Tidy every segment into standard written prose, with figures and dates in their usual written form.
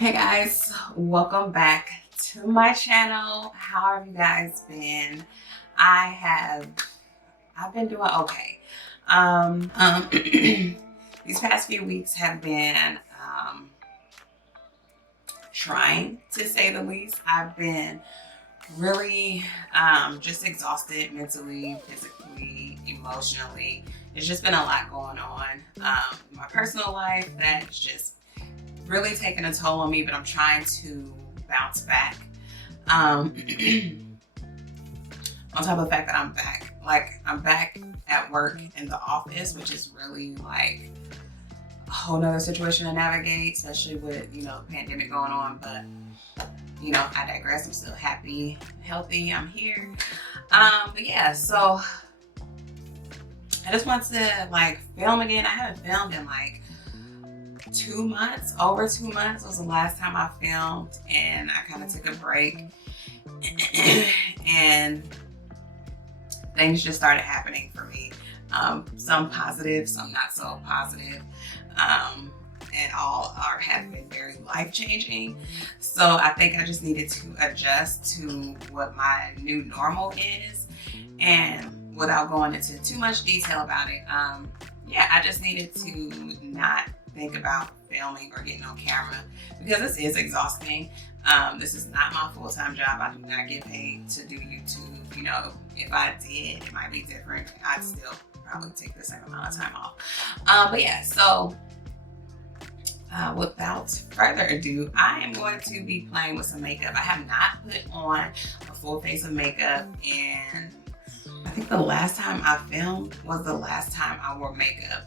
Hey guys, welcome back to my channel. How have you guys been? I've been doing okay. These past few weeks have been trying, to say the least. I've been really just exhausted mentally, physically, emotionally. There's just been a lot going on. My personal life that's just really taking a toll on me, but I'm trying to bounce back. On top of the fact that I'm back. I'm back at work in the office, which is really like a whole nother situation to navigate, especially with, the pandemic going on. But, I digress. I'm still happy, healthy. I'm here. But yeah, so I just want to film again. I haven't filmed in 2 months, over 2 months was the last time I filmed, and I kind of took a break and things just started happening for me. Some positive, some not so positive, and all have been very life-changing. So I think I just needed to adjust to what my new normal is, and without going into too much detail about it, I just needed to not think about filming or getting on camera because this is exhausting. This is not my full-time job. I do not get paid to do YouTube. If I did, it might be different. I'd still probably take the same amount of time off. But yeah, so without further ado, I am going to be playing with some makeup. I have not put on a full face of makeup, and I think the last time I filmed was the last time I wore makeup.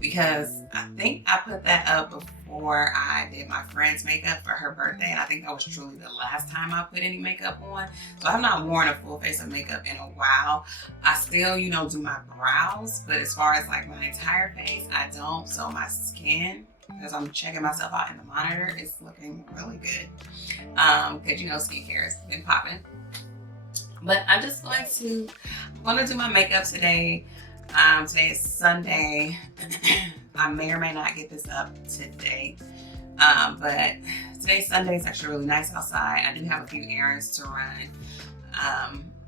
Because I think I put that up before I did my friend's makeup for her birthday, and I think that was truly the last time I put any makeup on. So I've not worn a full face of makeup in a while. I still, do my brows, but as far as my entire face, I don't. So my skin, because I'm checking myself out in the monitor, is looking really good. Because skincare has been popping. But I'm going to do my makeup today. Today is Sunday. I may or may not get this up today, but today's Sunday. It's actually really nice outside. I do have a few errands to run,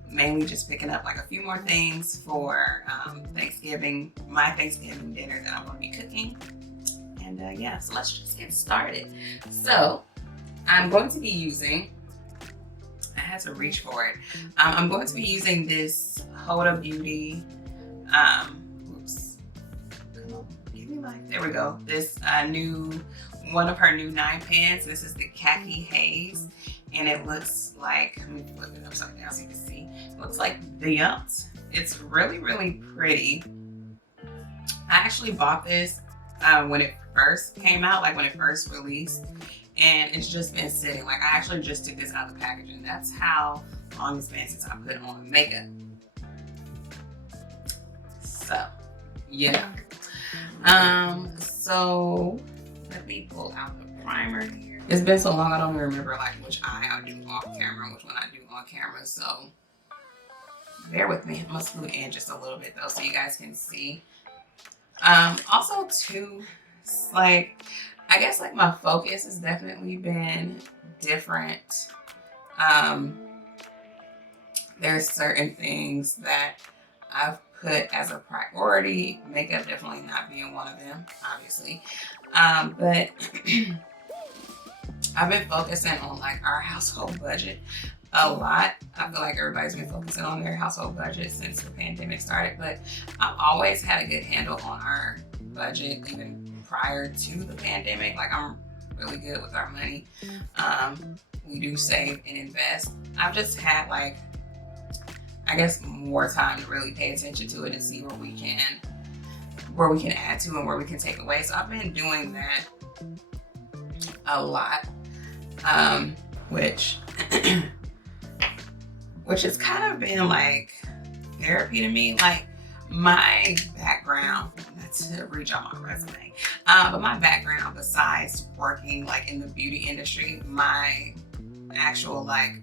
mainly just picking up a few more things for Thanksgiving, my Thanksgiving dinner that I'm going to be cooking. And so let's just get started. So I'm going to be using, I had to reach for it. I'm going to be using this Huda Beauty. Oops. Come on, give me there we go. This one of her new 9 pans. This is the Khaki Haze, and it looks like, let me flip it upside down so you can see. It looks like Beyonce. It's really, really pretty. I actually bought this when it first came out, when it first released, and it's just been sitting. I actually just took this out of the packaging. That's how long it's been since I put on makeup. So, yeah. So let me pull out the primer here. It's been so long I don't even remember which eye I do off camera and which one I do on camera. So bear with me. I'm gonna scoot in just a little bit though so you guys can see. Also too, I guess my focus has definitely been different. There's certain things that I've put as a priority, makeup definitely not being one of them, obviously. But I've been focusing on our household budget a lot. I feel like everybody's been focusing on their household budget since the pandemic started, but I've always had a good handle on our budget, even prior to the pandemic. I'm really good with our money. We do save and invest. I've just had I guess more time to really pay attention to it and see where we can add to and where we can take away. So I've been doing that a lot, which has kind of been therapy to me. My background, not to reach on my resume, but my background besides working in the beauty industry, my actual I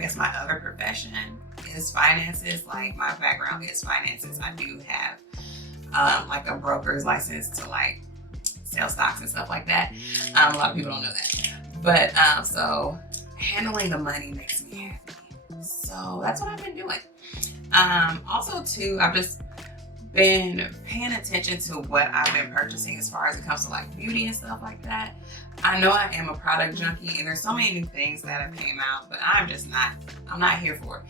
guess my other profession is finances. My background is finances. I do have a broker's license to sell stocks and stuff like that. A lot of people don't know that. But so handling the money makes me happy. So that's what I've been doing. Also too, I've just been paying attention to what I've been purchasing as far as it comes to like beauty and stuff like that. I know I am a product junkie and there's so many new things that have came out, but I'm not here for it.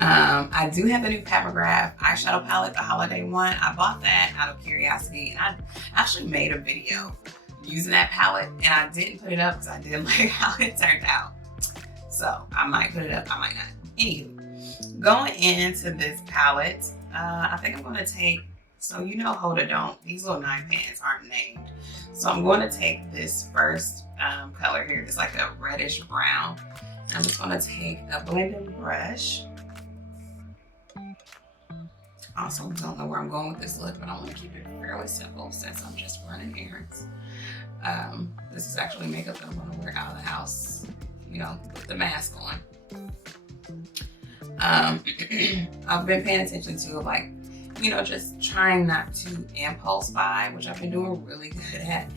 I do have the new Pat McGrath eyeshadow palette, the holiday one. I bought that out of curiosity and I actually made a video using that palette and I didn't put it up because I didn't like how it turned out. So I might put it up, I might not. Anywho, going into this palette, I think I'm gonna take, so you know Hold It Don't, these little 9 pans aren't named. So I'm going to take this first color here. It's like a reddish brown. I'm just gonna take a blending brush. Also don't know where I'm going with this look, but I want to keep it fairly simple since I'm just running errands. This is actually makeup that I'm gonna wear out of the house, you know, with the mask on. I've been paying attention to like, you know, just trying not to impulse buy, which I've been doing really good at.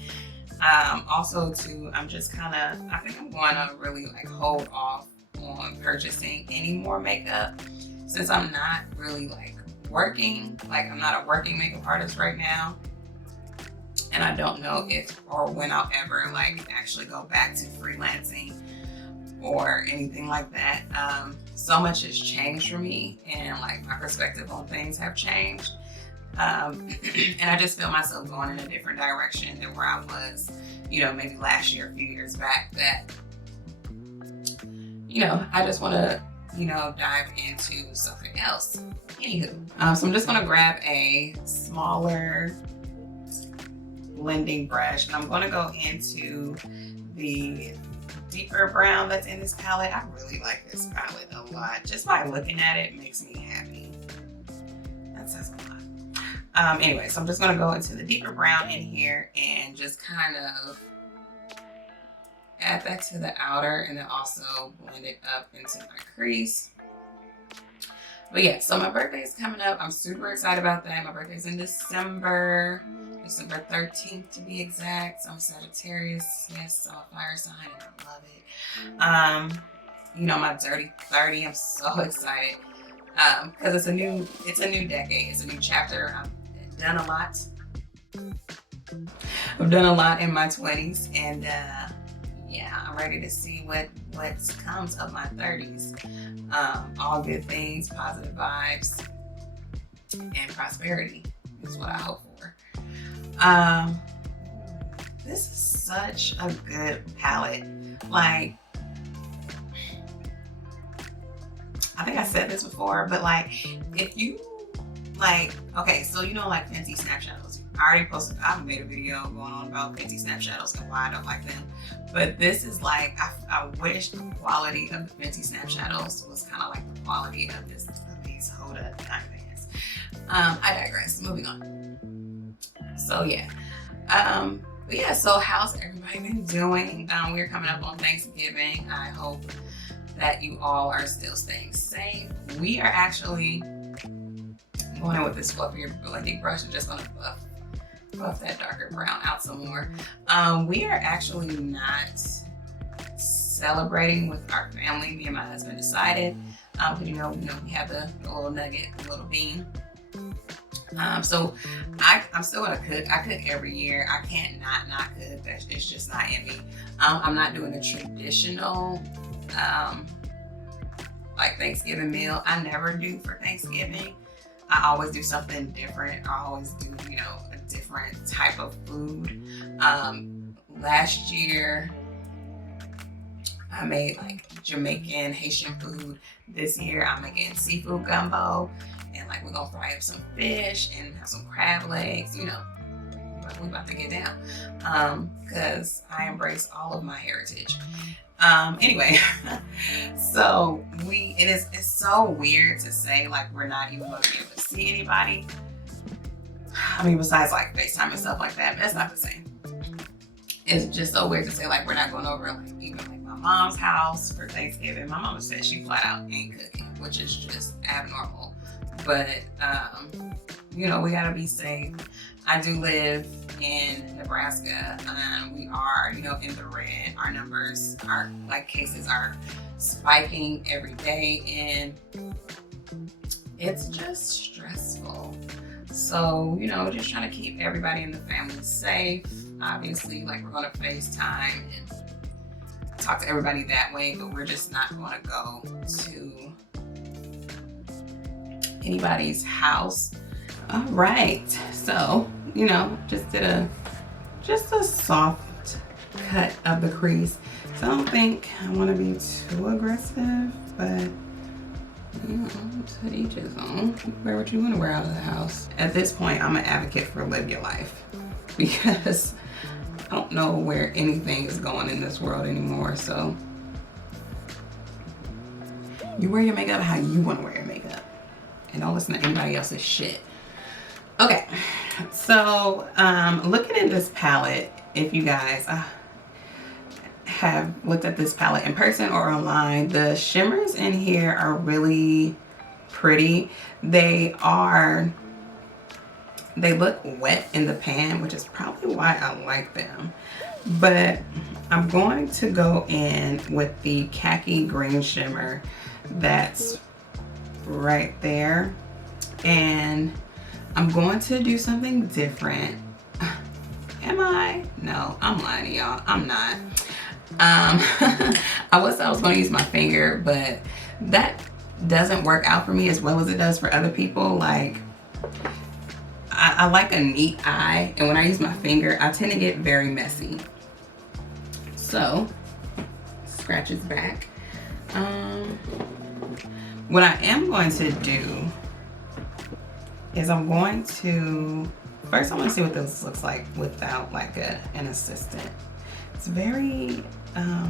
Also too, I'm just I think I'm going to really like hold off on purchasing any more makeup since I'm not really like working, like I'm not a working makeup artist right now. And I don't know if or when I'll ever like actually go back to freelancing or anything like that. So much has changed for me and like my perspective on things have changed. And I just feel myself going in a different direction than where I was, you know, maybe last year, a few years back, that, you know, I just want to, you know, dive into something else. Anywho, so I'm just going to grab a smaller blending brush and I'm going to go into the deeper brown that's in this palette. I really like this palette a lot. Just by looking at it makes me happy. That says a lot. Anyway, so I'm just gonna go into the deeper brown in here and just kind of add that to the outer and then also blend it up into my crease. But yeah, so my birthday is coming up. I'm super excited about that. My birthday's in December 13th to be exact. So I'm Sagittarius, yes, I'm a fire sign and I love it. You know, my dirty 30, I'm so excited. Because it's a new decade, it's a new chapter. I've done a lot. I've done a lot in my 20s and yeah, I'm ready to see what comes of my 30s. All good things, positive vibes, and prosperity is what I hope for. This is such a good palette. Like, I think I said this before, but like, if you like, okay, so you know, like Fenty Snap Shadows. I made a video going on about Fenty Snap Shadows and why I don't like them. But this is like, I wish the quality of the Fenty Snap Shadows was kind of like the quality of these Huda 9 pans. I digress, moving on. So yeah. But yeah, so how's everybody been doing? We're coming up on Thanksgiving. I hope that you all are still staying safe. We are actually going in with this fluffier blending brush and just gonna buff that darker brown out some more. We are actually not celebrating with our family. Me and my husband decided, because you know, we have the little nugget, the little bean. So I'm still gonna cook. I cook every year. I can't not cook. It's just not in me. I'm not doing a traditional like Thanksgiving meal. I never do for Thanksgiving. I always do something different. I always do, you know, a different type of food. Last year I made like Jamaican, Haitian food. This year I'm making seafood gumbo. And like, we're gonna fry up some fish and have some crab legs, you know, we about to get down. Cause I embrace all of my heritage. Anyway, so it's so weird to say like we're not even gonna be able to see anybody. I mean, besides like FaceTime and stuff like that, but it's not the same. It's just so weird to say like we're not going over like even like my mom's house for Thanksgiving. My mama said she flat out ain't cooking, which is just abnormal. But you know, we gotta be safe. I do live in Nebraska, and we are, you know, in the red. Our numbers, our like cases are spiking every day, and it's just stressful. So, you know, just trying to keep everybody in the family safe. Obviously, like, we're gonna FaceTime and talk to everybody that way, but we're just not gonna go to anybody's house. All right, so, you know, just a soft cut of the crease. So I don't think I want to be too aggressive, but you know, to each his own. Wear what you want to wear out of the house. At this point, I'm an advocate for live your life, because I don't know where anything is going in this world anymore. So you wear your makeup how you want to wear your makeup, and don't listen to anybody else's shit. Okay, so looking at this palette, if you guys have looked at this palette in person or online, the shimmers in here are really pretty. They look wet in the pan, which is probably why I like them. But I'm going to go in with the khaki green shimmer that's right there, and I'm going to do something different. Am I? No, I'm lying to y'all. I'm not. I was going to use my finger, but that doesn't work out for me as well as it does for other people. Like, I like a neat eye, and when I use my finger, I tend to get very messy. So, scratches back. What I am going to do is I'm going to see what this looks like without like an assistant. It's very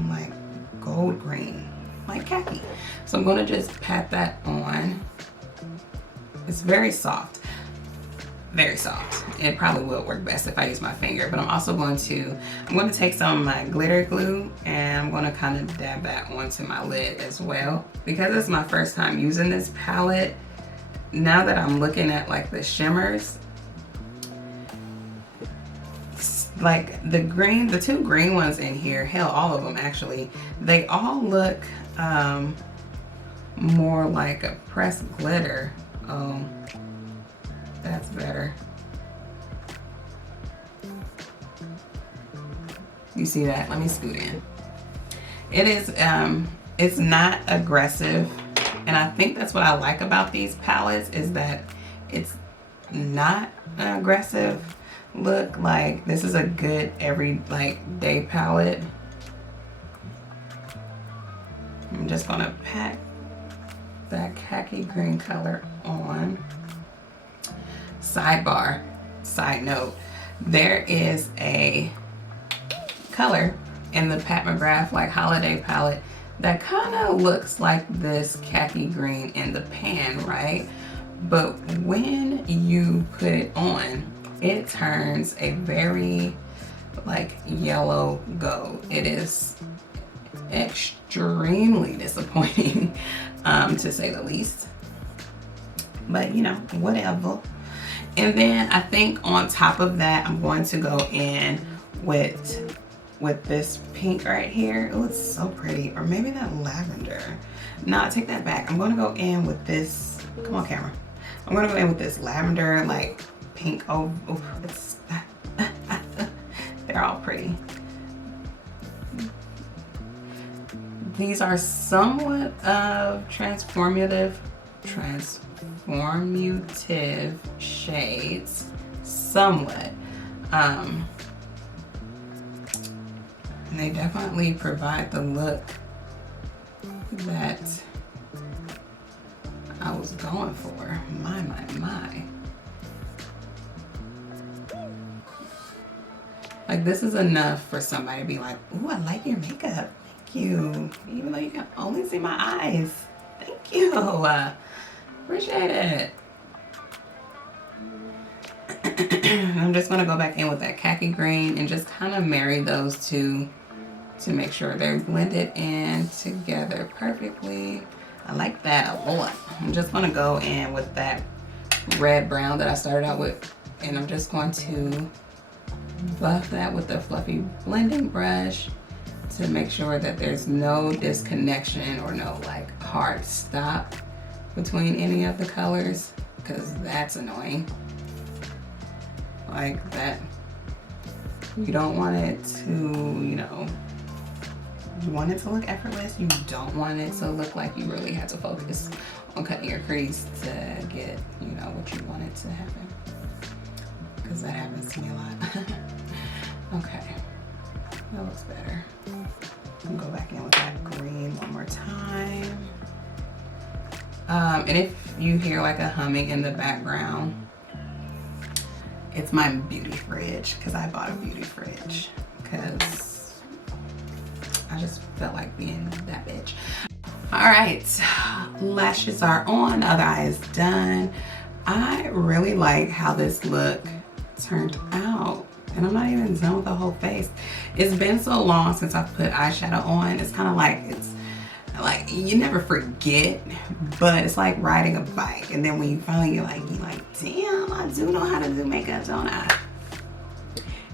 like gold green, like khaki. So I'm going to just pat that on. It's very soft. Very soft. It probably will work best if I use my finger, but I'm also going to take some of my glitter glue, and I'm going to kind of dab that onto my lid as well. Because it's my first time using this palette, now that I'm looking at like the shimmers, like the two green ones in here, hell, all of them actually, they all look more like a pressed glitter. Oh, that's better. You see that? Let me scoot in. It is, it's not aggressive. And I think that's what I like about these palettes, is that it's not an aggressive look. Like, this is a good every day palette. I'm just gonna pack that khaki green color on. Sidebar, side note, there is a color in the Pat McGrath like holiday palette that kind of looks like this khaki green in the pan, right? But when you put it on, it turns a very like yellow gold. It is extremely disappointing, to say the least. But you know, whatever. And then I think on top of that, I'm going to go in with this pink right here. Oh, it's so pretty. Or maybe that lavender. No, take that back. I'm going to go in with this. Come on, camera. I'm going to go in with this lavender, like pink. Oh, it's they're all pretty. These are somewhat of transformative shades, somewhat. And they definitely provide the look that I was going for. My. Like, this is enough for somebody to be like, ooh, I like your makeup. Thank you. Even though you can only see my eyes. Thank you. Appreciate it. I'm just gonna go back in with that khaki green and just kind of marry those two to make sure they're blended in together perfectly. I like that a lot. I'm just gonna go in with that red brown that I started out with, and I'm just going to buff that with the fluffy blending brush to make sure that there's no disconnection or no like hard stop between any of the colors, because that's annoying. Like that. You don't want it to, you know, you want it to look effortless. You don't want it to look like you really have to focus on cutting your crease to get, you know, what you want it to happen. Because that happens to me a lot. Okay, that looks better. I'll go back in with that green one more time. And if you hear like a humming in the background, it's my beauty fridge, because I bought a beauty fridge because I just felt like being that bitch. All right, lashes are on, the other eye is done. I really like how this look turned out, and I'm not even done with the whole face. It's been so long since I've put eyeshadow on. It's kind of like, it's like you never forget, but it's like riding a bike, and then when you finally get like, you're like, damn, I do know how to do makeup, don't I?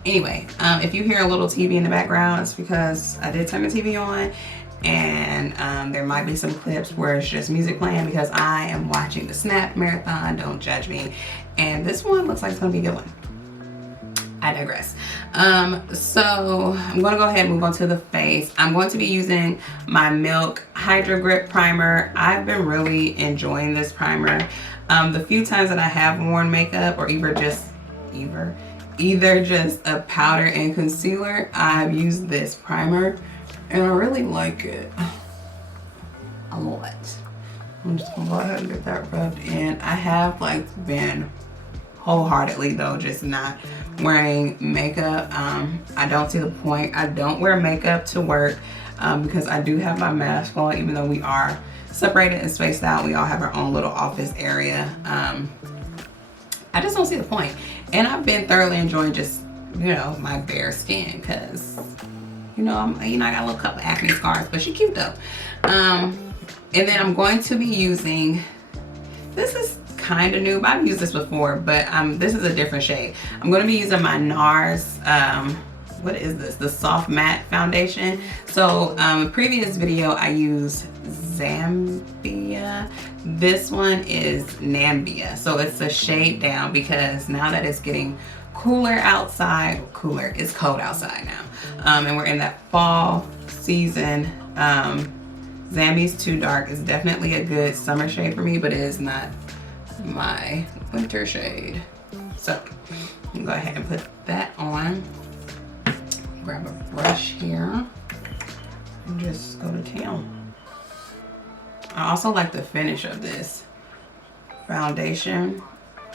Anyway, if you hear a little TV in the background, it's because I did turn the TV on, and there might be some clips where it's just music playing because I am watching the Snap Marathon, don't judge me. And this one looks like it's gonna be a good one. I digress. So I'm gonna go ahead and move on to the face. I'm going to be using my Milk Hydro Grip Primer. I've been really enjoying this primer. The few times that I have worn makeup, or either just a powder and concealer, I've used this primer, and I really like it a lot. I'm just gonna go ahead and get that rubbed in. I have like been wholeheartedly though just not wearing makeup. I don't see the point. I don't wear makeup to work because I do have my mask on, even though we are separated and spaced out. We all have our own little office area. I just don't see the point. And I've been thoroughly enjoying just, you know, my bare skin, because you know, I got a little couple acne scars, but she's cute though. And then I'm going to be using, this is kind of new, but I've used this before, but this is a different shade. I'm going to be using my NARS, what is this? The Soft Matte Foundation. So in previous video, I used Zambia. This one is Nambia. So it's a shade down, because now that it's getting cooler outside, it's cold outside now. And we're in that fall season. Zambia's Too Dark is definitely a good summer shade for me, but it is not my winter shade. So I'm gonna go ahead and put that on. Grab a brush here and just go to town. I also like the finish of this foundation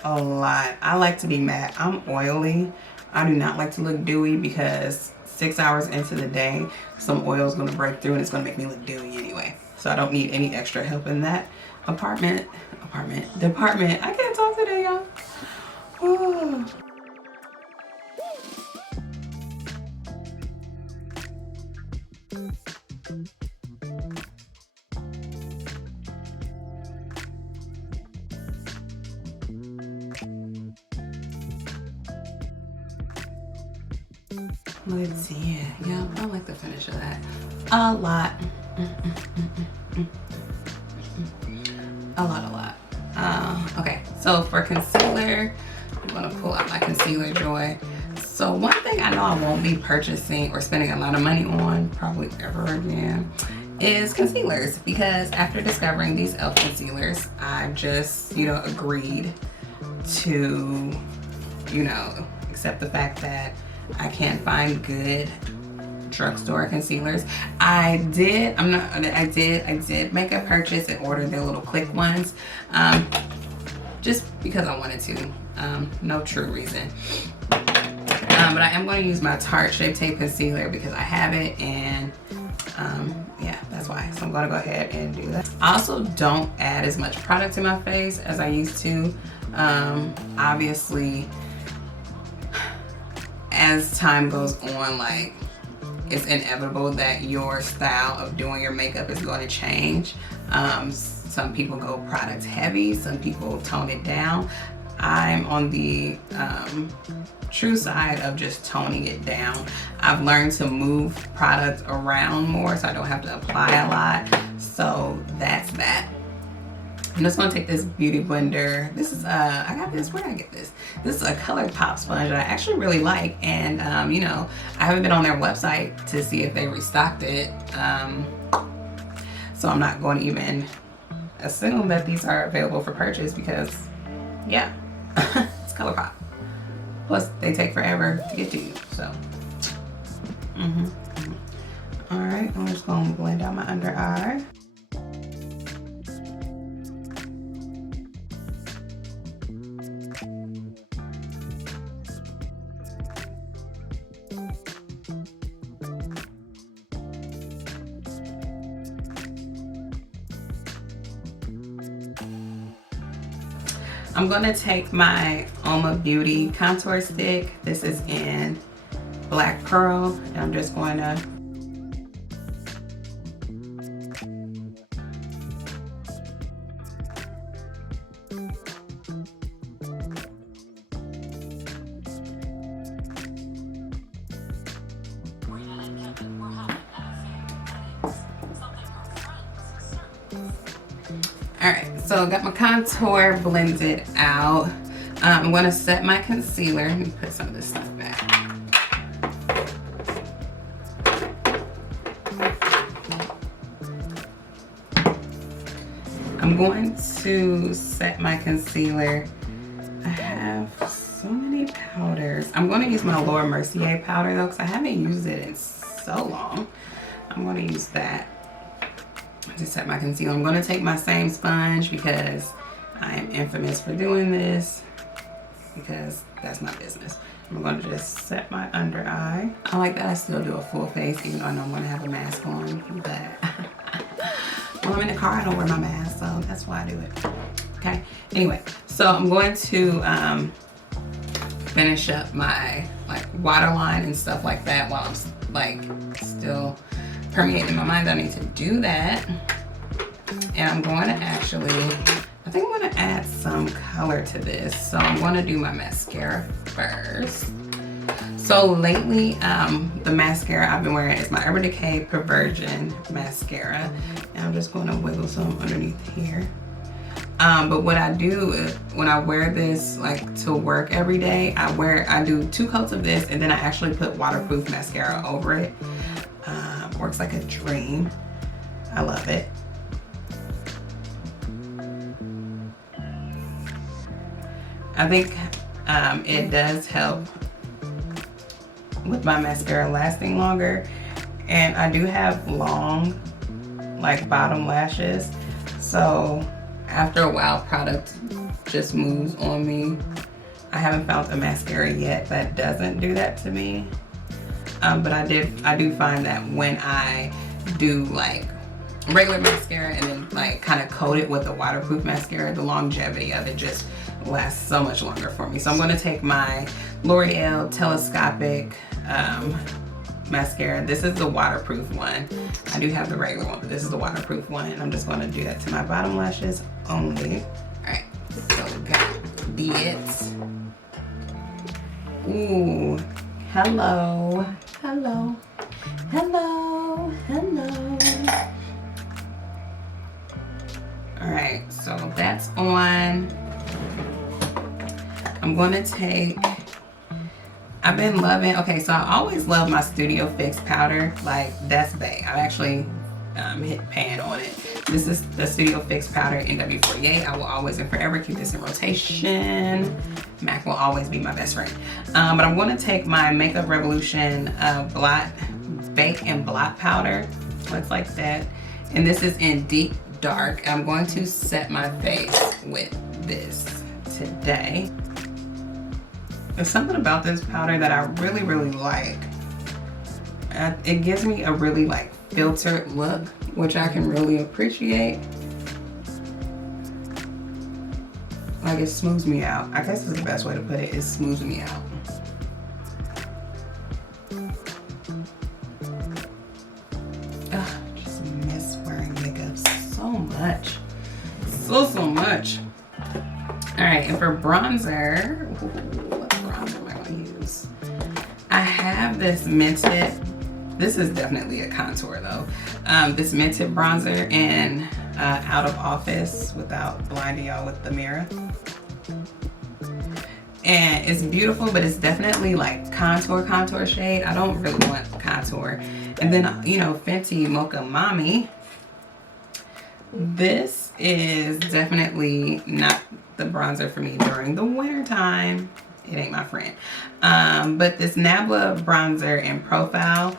a lot. I like to be matte. I'm oily. I do not like to look dewy, because 6 hours into the day, some oil is gonna break through and it's gonna make me look dewy anyway. So I don't need any extra help in that department. I can't talk today, y'all. Oh. Let's see it. Yeah, I like the finish of that a lot. A lot. Okay, so for concealer, I'm gonna pull out my Concealer Joy. So one thing I know I won't be purchasing or spending a lot of money on probably ever again is concealers, because after discovering these e.l.f. concealers, I've just, you know, agreed to, you know, accept the fact that I can't find good drugstore concealers. I did make a purchase and order their little click ones, just because I wanted to. No true reason. But I am going to use my Tarte Shape Tape Concealer because I have it, and yeah, that's why. So I'm going to go ahead and do that. I also don't add as much product to my face as I used to. Obviously, as time goes on, like, it's inevitable that your style of doing your makeup is going to change. Some people go product heavy, some people tone it down. I'm on the true side of just toning it down. I've learned to move products around more so I don't have to apply a lot. So that's that. I'm just gonna take this beauty blender. This is I got this, where did I get this? This is a ColourPop sponge that I actually really like, and you know, I haven't been on their website to see if they restocked it. So I'm not going to even assume that these are available for purchase because yeah, it's ColourPop. Plus they take forever to get to you, so. All right, I'm just gonna blend out my under eye. I'm gonna take my Oma Beauty contour stick. This is in Black Pearl, and I'm just going to Alright, so I got my contour blended out. I'm going to set my concealer. Let me put some of this stuff back. I'm going to set my concealer. I have so many powders. I'm going to use my Laura Mercier powder though, because I haven't used it in so long. I'm going to use that to set my concealer. I'm going to take my same sponge because I am infamous for doing this, because that's my business. I'm going to just set my under eye. I like that I still do a full face even though I know I'm going to have a mask on, but when I'm in the car I don't wear my mask, so that's why I do it. Okay, anyway, so I'm going to finish up my like waterline and stuff like that while I'm like still permeating in my mind that I need to do that. And I'm going to actually, I think I'm going to add some color to this. So I'm going to do my mascara first. So lately, the mascara I've been wearing is my Urban Decay Perversion mascara. And I'm just going to wiggle some underneath here. But what I do is when I wear this like to work every day, I do 2 coats of this and then I actually put waterproof mascara over it. Works like a dream. I love it. I think it does help with my mascara lasting longer, and I do have long like bottom lashes, so after a while product just moves on me. I haven't found a mascara yet that doesn't do that to me, but I do find that when I do like regular mascara and then like kind of coat it with a waterproof mascara, the longevity of it just lasts so much longer for me. So I'm going to take my L'Oreal Telescopic mascara. This is the waterproof one. I do have the regular one, but this is the waterproof one, and I'm just going to do that to my bottom lashes only. Alright, so we got it. Ooh, hello, hello, hello, hello. Alright, so that's on. I'm going to take, I've been loving, okay, so I always love my Studio Fix powder. Like, that's bae. I actually hit pan on it. This is the Studio Fix powder in NW48. I will always and forever keep this in rotation. MAC will always be my best friend. But I'm going to take my Makeup Revolution Bake and Blot powder. Looks like that. And this is in Deep Dark. I'm going to set my face with this today. There's something about this powder that I really, really like. It gives me a really like filtered look, which I can really appreciate. Like, it smooths me out. I guess is the best way to put it. It smooths me out. Ugh, just miss wearing makeup so much. for bronzer, what bronzer am I going to use? I have this Mented, this is definitely a contour though, this Mented bronzer in Out of Office, without blinding y'all with the mirror. And it's beautiful, but it's definitely like contour shade. I don't really want contour. And then, you know, Fenty Mocha Mami. This is definitely not the bronzer for me during the winter time. It ain't my friend. But this Nabla bronzer in Profile,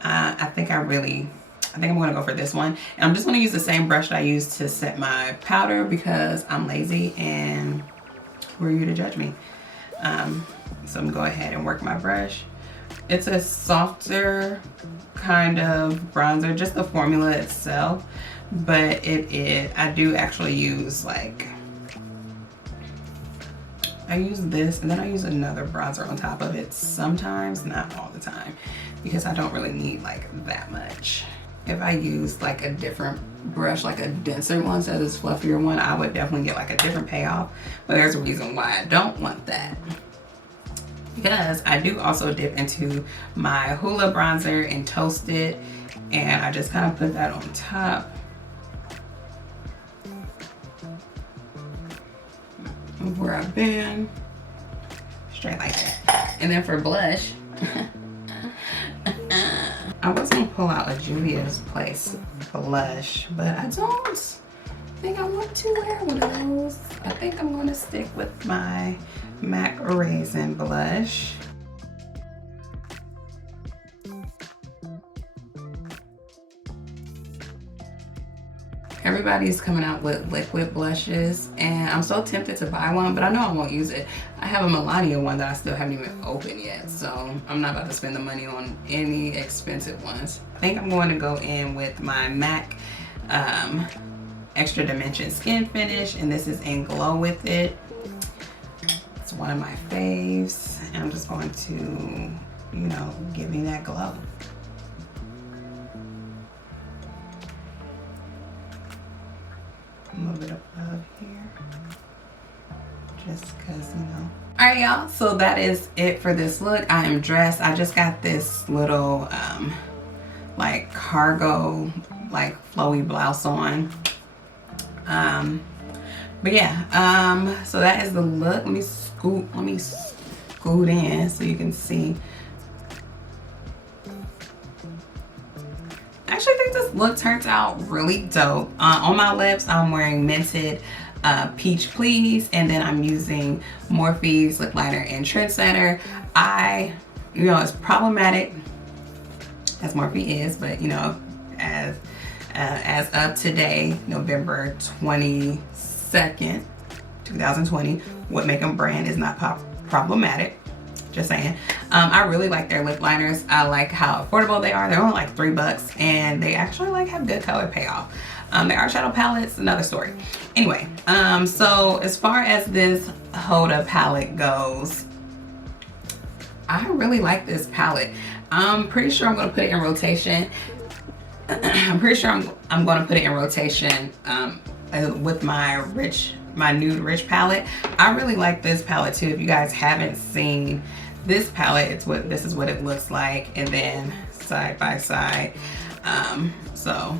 I think I'm gonna go for this one. And I'm just gonna use the same brush that I used to set my powder because I'm lazy and who are you to judge me? So I'm gonna go ahead and work my brush. It's a softer kind of bronzer, just the formula itself, but I do actually use like, I use this and then I use another bronzer on top of it sometimes, not all the time, because I don't really need like that much. If I use like a different brush, like a denser one instead of this fluffier one, I would definitely get like a different payoff. But there's a reason why I don't want that. Because I do also dip into my Hoola bronzer and toast it. And I just kind of put that on top. Of where I've been. Straight like that. And then for blush, I was gonna pull out a Juvia's Place blush, but I don't think I want to wear one of those. I think I'm gonna stick with my MAC Raisin blush. Everybody's coming out with liquid blushes and I'm so tempted to buy one, but I know I won't use it. I have a Melania one that I still haven't even opened yet, so I'm not about to spend the money on any expensive ones. I think I'm going to go in with my MAC Extra Dimension Skin Finish, and this is in Glow With It. It's one of my faves, and I'm just going to, you know, give me that glow. A little bit of love here, just because, you know. All right, y'all, so that is it for this look. I am dressed. I just got this little like cargo, like flowy blouse on. But yeah, so that is the look. Let me scoot in so you can see. I actually think this look turns out really dope. On my lips, I'm wearing Mented Peach Please, and then I'm using Morphe's lip liner in Trendsetter. You know, it's problematic as Morphe is, but you know, as of today, November 22nd, 2020, What Make 'Em brand is not problematic. Just saying. I really like their lip liners. I like how affordable they are. They're only like $3 and they actually like have good color payoff. Their eyeshadow palettes, another story. Anyway, so as far as this Huda palette goes, I really like this palette. I'm pretty sure I'm gonna put it in rotation. I'm pretty sure I'm gonna put it in rotation with my Nude Rich palette. I really like this palette too. If you guys haven't seen this palette, this is what it looks like, and then side by side. So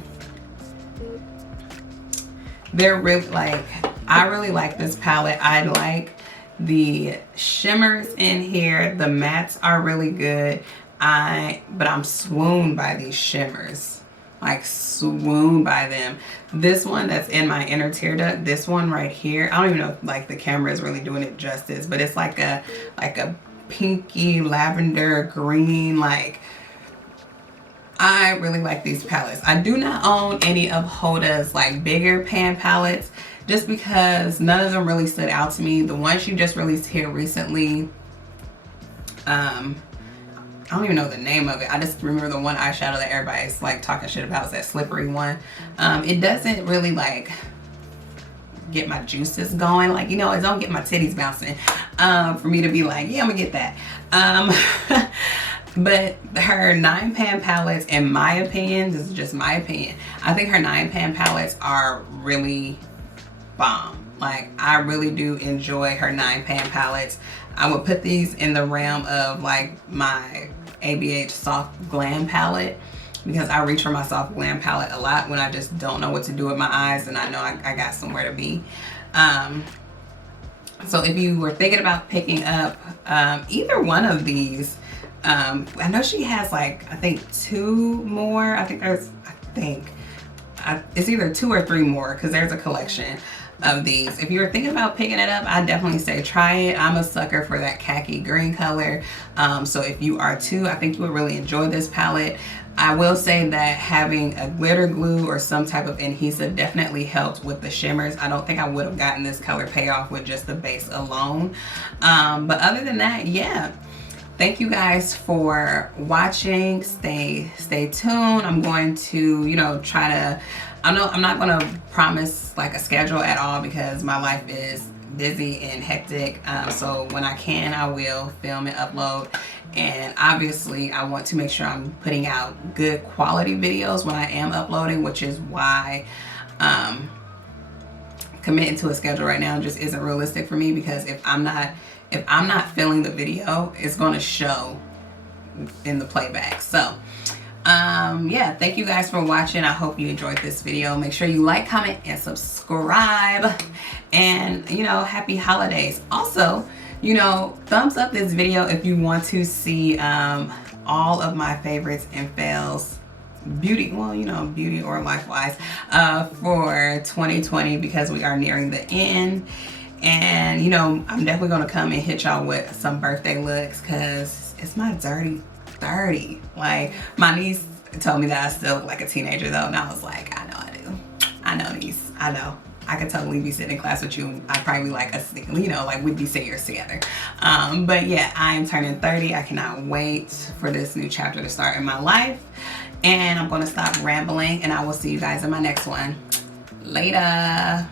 they're really like, I really like this palette. I like the shimmers in here. The mattes are really good. But I'm swooned by these shimmers. Like swooned by them. This one that's in my inner tear duct, this one right here, I don't even know if like the camera is really doing it justice, but it's like a pinky lavender green. Like, I really like these palettes. I do not own any of Huda's like bigger pan palettes just because none of them really stood out to me. The one she just released here recently, I don't even know the name of it. I just remember the one eyeshadow that everybody's like talking shit about is that slippery one. It doesn't really like get my juices going. Like, you know, it don't get my titties bouncing for me to be like, yeah, I'm gonna get that. But her 9-pan palettes, in my opinion, this is just my opinion, I think her 9-pan palettes are really bomb. Like, I really do enjoy her 9-pan palettes. I would put these in the realm of like my ABH Soft Glam palette, because I reach for my Soft Glam palette a lot when I just don't know what to do with my eyes and I know I got somewhere to be. So if you were thinking about picking up either one of these, I know she has like, I think 2 more. It's either 2 or 3 more, because there's a collection of these. If you're thinking about picking it up, I definitely say try it. I'm a sucker for that khaki green color. So if you are too, I think you would really enjoy this palette. I will say that having a glitter glue or some type of adhesive definitely helped with the shimmers. I don't think I would have gotten this color payoff with just the base alone. But other than that, yeah. Thank you guys for watching. Stay tuned. I'm going to, you know, try to, I'm not going to promise like a schedule at all, because my life is busy and hectic. So when I can, I will film and upload. And obviously I want to make sure I'm putting out good quality videos when I am uploading, which is why committing to a schedule right now just isn't realistic for me, because if I'm not feeling the video, it's going to show in the playback. So yeah, thank you guys for watching. I hope you enjoyed this video. Make sure you like, comment, and subscribe. And, you know, happy holidays. Also, you know, thumbs up this video if you want to see all of my favorites and fails, beauty, well, you know, beauty or life-wise, for 2020, because we are nearing the end. And, you know, I'm definitely going to come and hit y'all with some birthday looks, because it's my dirty 30. Like, my niece told me that I still look like a teenager, though. And I was like, I know I do. I know, niece. I know. I could totally be sitting in class with you. I'd probably be like, you know, like we'd be seniors together. But yeah, I am turning 30. I cannot wait for this new chapter to start in my life. And I'm going to stop rambling, and I will see you guys in my next one. Later.